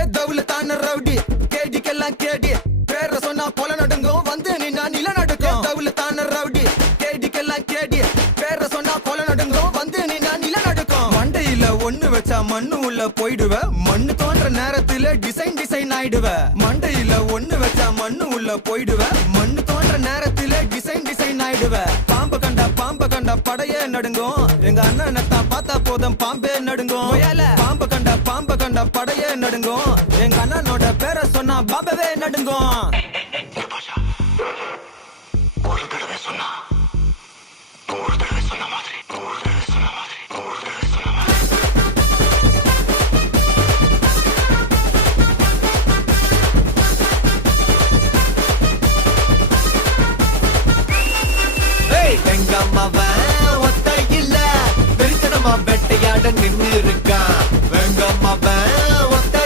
எதவுல தான ரவுடி கேடிக்கெல்லாம் கேடி பேர சொன்னா கொலை நடுங்கும் வந்து நின்னா நில நடுக்கும் எதவுல தான ரவுடி கேடிக்கெல்லாம் கேடி பேர சொன்னா கொலை நடுங்கும் வந்து நின்னா நில நடுக்கும் மண்டையில ஒண்ணு வச்சா மண்ணு உள்ள போயிடுவ மண்ணு தோன்ற நேரத்துல டிசைன் ஆயிடுவ மண்டையில ஒண்ணு வச்சா மண்ணு உள்ள போயிடுவ மண்ணு தோன்ற நேரத்துல டிசைன் ஆயிடுவ பாம்பு கண்டா படையே நடுங்கும் எங்க அண்ணன் தான் பார்த்தா போதும் பாம்பே நடுங்கும் பாம்பு கண்டா படையே நடுங்கும் எங்க அண்ணனோட பேரை சொன்னா பாம்பவே நடுங்கும் ஒரு தடவை சொன்னா நூறு தடவை சொன்ன மாதிரி நூறு தடவை சொன்ன மாதிரி நூறு தடவை சொன்ன மாதிரி எங்க அம்மாவன் ஒத்த இல்ல வெறித்தனமா வெட்டையாட நின்று